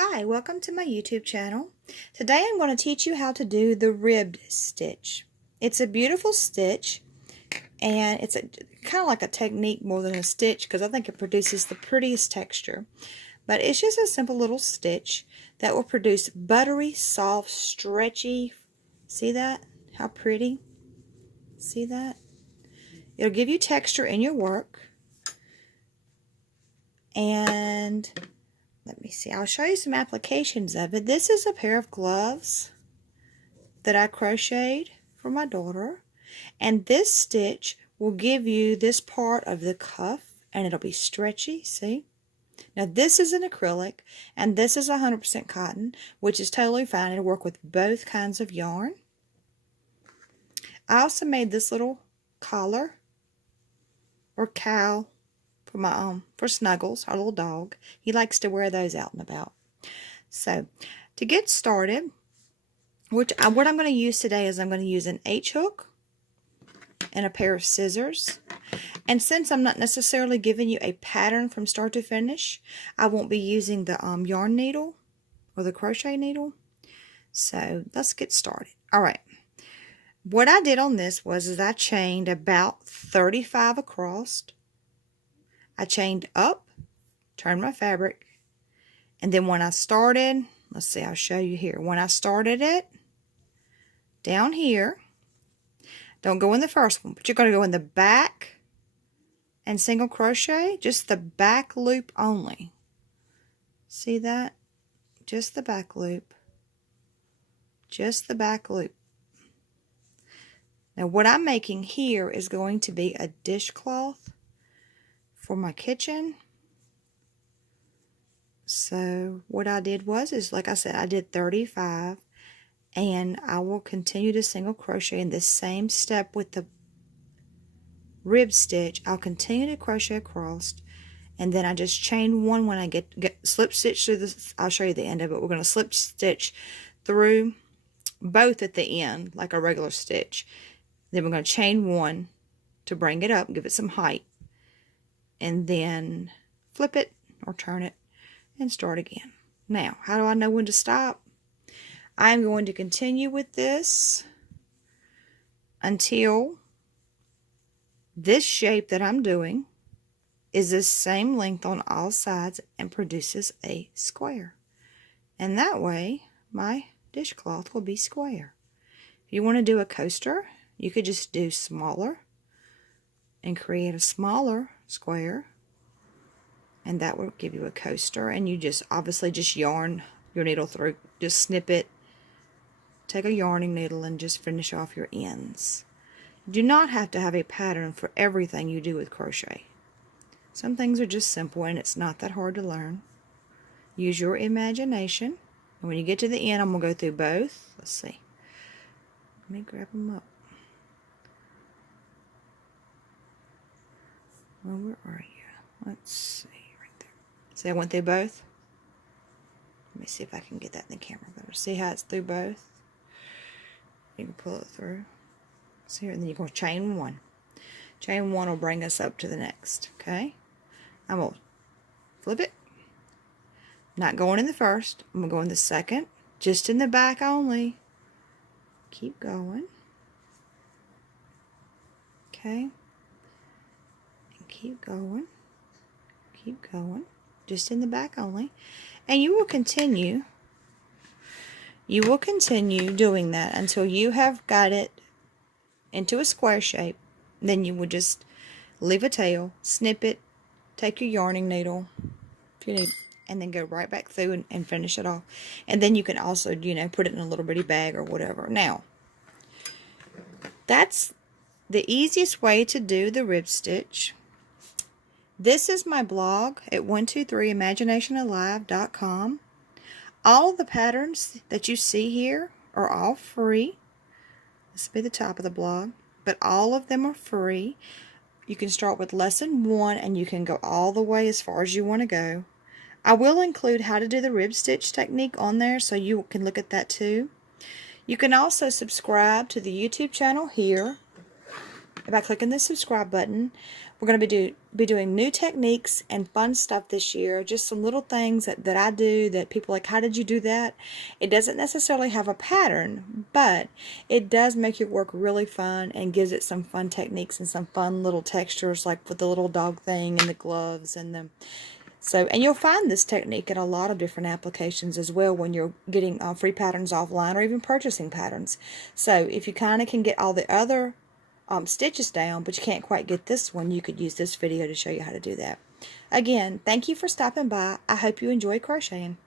Hi, welcome to my YouTube channel. Today I'm going to teach you how to do the ribbed stitch. It's a beautiful stitch, and it's kind of like a technique more than a stitch because I think it produces the prettiest texture. But it's just a simple little stitch that will produce buttery, soft, stretchy. See that? How pretty? See that? It'll give you texture in your work. And let me see. I'll show you some applications of it. This is a pair of gloves that I crocheted for my daughter. And this stitch will give you this part of the cuff, and it'll be stretchy, see? Now this is an acrylic, and this is 100% cotton, which is totally fine. It'll work with both kinds of yarn. I also made this little collar or cowl for my for Snuggles, our little dog. He likes to wear those out and about. So to get started, what I'm going to use today is I'm going to use an H hook and a pair of scissors. And since I'm not necessarily giving you a pattern from start to finish, I won't be using the yarn needle or the crochet needle. So let's get started. All right. What I did on this is I chained about 35 across. I chained up, turned my fabric, and then when I started, let's see, I'll show you here. When I started it, down here, don't go in the first one, but you're going to go in the back and single crochet, just the back loop only. See that? Just the back loop. Just the back loop. Now what I'm making here is going to be a dishcloth for my kitchen. So what I did is, like I said, I did 35, and I will continue to single crochet in the same step with the rib stitch. I'll continue to crochet across, and then I just chain one when I get slip stitch through this. I'll show you the end of it. We're going to slip stitch through both at the end like a regular stitch. Then we're going to chain one to bring it up, give it some height, and then flip it or turn it and start again. Now, how do I know when to stop? I'm going to continue with this until this shape that I'm doing is the same length on all sides and produces a square. And that way, my dishcloth will be square. If you want to do a coaster, you could just do smaller and create a smaller square, and that will give you a coaster. And you just obviously just yarn your needle through, just snip it, take a yarning needle, and just finish off your ends. You do not have to have a pattern for everything you do with crochet. Some things are just simple, and it's not that hard to learn. Use your imagination, and when you get to the end, I'm going to go through both. Let's see. Let me grab them up. Well, where are you? Let's see, right there. See, I went through both. Let me see if I can get that in the camera better. See how it's through both? You can pull it through. See here, and then you're going to chain one. Chain one will bring us up to the next, okay? I'm going to flip it. Not going in the first. I'm going to go in the second. Just in the back only. Keep going. Okay. Keep going, keep going, just in the back only, and you will continue doing that until you have got it into a square shape. Then you would just leave a tail, snip it, take your yarning needle if you need, and then go right back through and finish it off. And then you can also, put it in a little bitty bag or whatever. Now, that's the easiest way to do the rib stitch. This is my blog at 123imaginationalive.com. All of the patterns that you see here are all free. This will be the top of the blog, but all of them are free. You can start with lesson 1 and you can go all the way as far as you want to go. I will include how to do the rib stitch technique on there so you can look at that too. You can also subscribe to the YouTube channel here. by clicking the subscribe button. We're going to be doing new techniques and fun stuff this year. Just some little things that I do that people are like, how did you do that? It doesn't necessarily have a pattern, but it does make your work really fun and gives it some fun techniques and some fun little textures, like with the little dog thing and the gloves and the... And you'll find this technique in a lot of different applications as well when you're getting free patterns offline or even purchasing patterns. So if you kind of can get all the other stitches down, but you can't quite get this one, you could use this video to show you how to do that. Again, thank you for stopping by. I hope you enjoy crocheting.